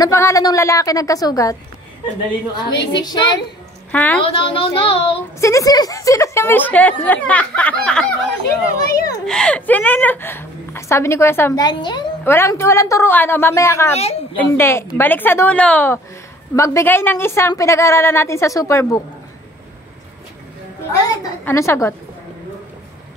Anong pangalan ng lalaki nagkasugat? Dali nung akin. Michelle? Ha? No. Sino si Michelle? Sino ba yun? Sino? Sabi ni Kuya Sam. Daniel? Walang turuan. O mamaya ka. Hindi. Balik sa dulo. Magbigay ng isang pinag-aralan natin sa Superbook. Anong sagot?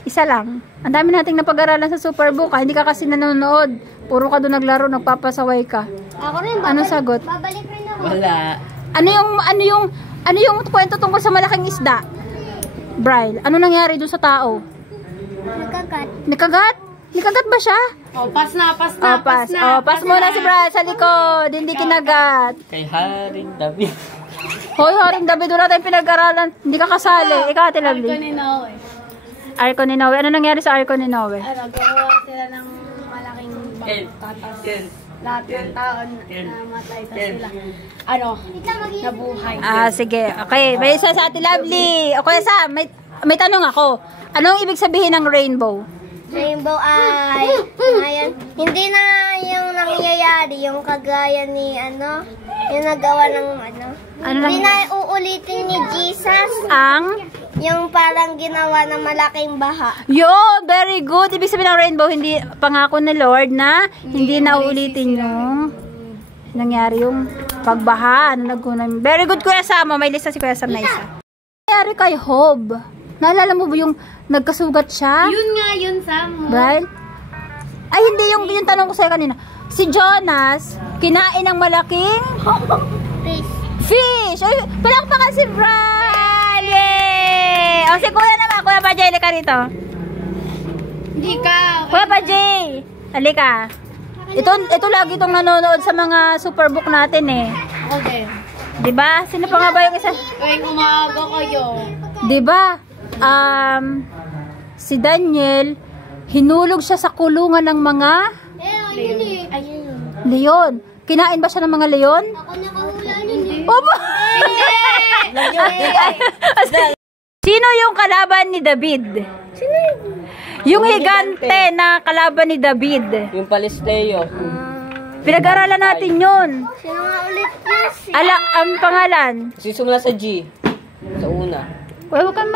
Isa lang. Ang dami nating napag-aralan sa Superbook. Hindi ka kasi nanonood. Puro ka doon naglaro, nagpapasaway ka. Ako rin. Anong sagot? Babalik rin ako. Wala. Ano yung kwento tungkol sa malaking isda? Bryle, ano nangyari doon sa tao? Nagkagat. Nikagat ba siya? Oh, pas na. Pas muna si Bryle sa likod. Hindi kinagat. Kay Haring David. Hoy, Haring David, wala tayong pinag-aralan. Hindi ka kasali. Ikaw, Ate Lovely. Arko ni Noe. Ano nangyari sa Arko ni Noe? Gawa sila ng malaking tatas. Lahat ng tao namatay. Tapos sila, nabuhay. Sige. Okay, may isa sa Ate Lovely. Okay, Sam, may tanong ako. Anong ibig sabihin ng rainbow? Rainbow ay, ngayon, hindi na yung nangyayari, yung kagaya ni, yung nagawa ng, hindi na uulitin ni Jesus. Yung parang ginawa ng malaking baha. Very good. Ibig sabihin ng rainbow, hindi pangako ni Lord na hindi na uulitin yung nangyari yung pagbaha. Very good, Kuya Sam. May lista si Kuya Sam na isa. Nangyari kay Job. Naalala mo ba yung nagkasugat siya? Yun, Sam. Right? Ay, hindi yung tanong ko sa'yo kanina. Si Jonas, kinain ng malaking fish. Ay, palakpakan si Brian. Yay! O, si Kuya naman. Kuya Pajay, halika rito. Hindi ka. Kuya Pajay, halika. Ito lagi itong nanonood sa mga Superbook natin eh. Okay. Diba? Sino pa nga ba yung isa? Tuwing umaga kayo. Diba? Si Daniel, hinulog siya sa kulungan ng mga leon. Kinain ba siya ng mga leon? Ako nakahula nun eh. Opo! Sino yung kalaban ni David? Sino yun? Yung higante na kalaban ni David. Yung Palesteo. Pinag-aralan natin yun. Sino nga ulit yun? Ang pangalan? Sisumula sa G. Sa una. Huwag kang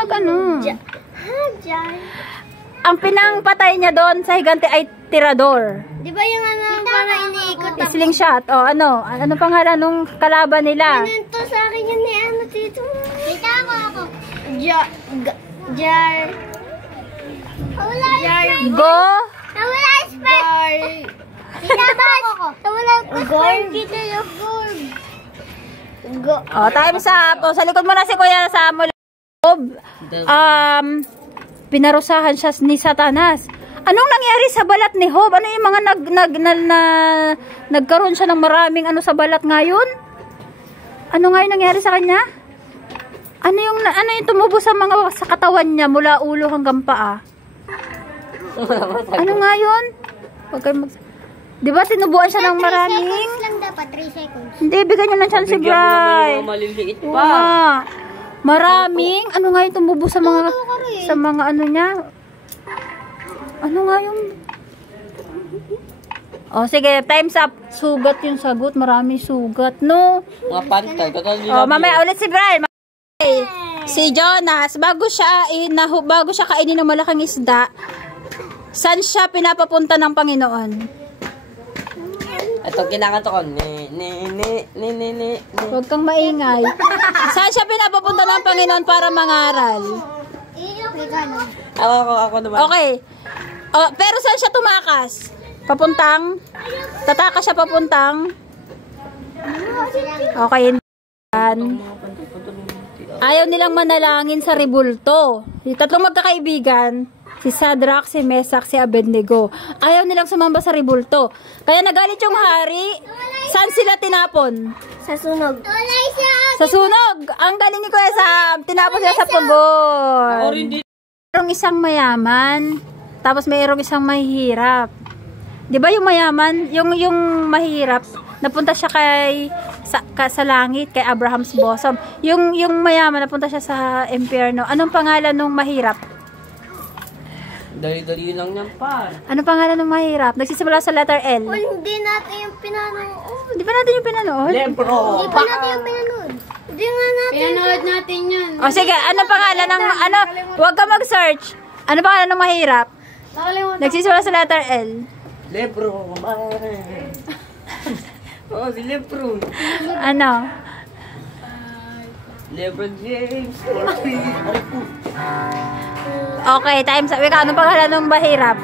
Jan. Ang pinangpatay niya doon sa higante ay tirador. Di ba yung parang iniikot ako? Slingshot. Ano pangalan nung kalaban nila? Pinento sa akin yun ni dito. Kita ako. Go! Nawala sperm. Kita ako. Nawala sperm dito yung gold. Go. Time's up. Sa likod mo na si Kuya Samuel. Pinarusahan siya ni Satanas. Anong nangyari sa balat ni Job? Ano yung mga nagkaroon siya ng maraming sa balat ngayon? Ano ngayon nangyari sa kanya? Ano yung tumubo sa katawan niya mula ulo hanggang paa? Ano ngayon? Di ba sinubuan siya ng maraming? 3 seconds lang dapat, 3 seconds. Hindi, bigyan niyo ng chance si Bray. Maliliit pa. Maraming, ano nga yung tumubo sa mga niya? Ano nga yung? Sige, time's up. Sugat yung sagot. Maraming sugat, no? Mga pantay. Mamaya ulit si Brian. Si Jonas, bago siya kainin ng malaking isda, saan siya pinapapunta ng Panginoon? Ito, kinakanto ko. Huwag kang maingay. Saan siya pinapapunta ng Panginoon para mangaral? Ako naman. Okay. Pero saan siya tumakas? Tatakas siya papuntang? Okay. Ayaw nilang manalangin sa rebulto. Yung tatlong magkakaibigan, si Shadrach, si Meshach, si Abednego, ayaw nilang sumamba sa rebulto. Kaya nagalit yung hari. Saan sila tinapon? Sa sunog. Sa sunog! Ang galing ni Kuya Sam. Tinapon sila sa pugon. Mayroong isang mayaman, tapos mayroong isang mahihirap. Di ba yung mayaman, yung mahirap, napunta siya sa langit, kay Abraham's bosom. Yung mayaman, napunta siya sa impyerno. Anong pangalan nung mahirap? Dali-dali lang yan, par. Ano pangalan ng mahirap? Nagsisimula sa letter L. Oh, hindi natin yung pinanood. Hindi pa natin yung pinanood? Lebro. Hindi pa natin yung pinanood. Hindi nga natin. Pinanood natin yun. O sige, ano pangalan ng, ano, huwag ka mag-search. Ano pangalan ng mahirap? Nagsisimula sa letter L. Lebro. Oh, si Lebro. Ano? Lebron James. Okay, time's up. Ikaw, ano pangalan ng mahirap?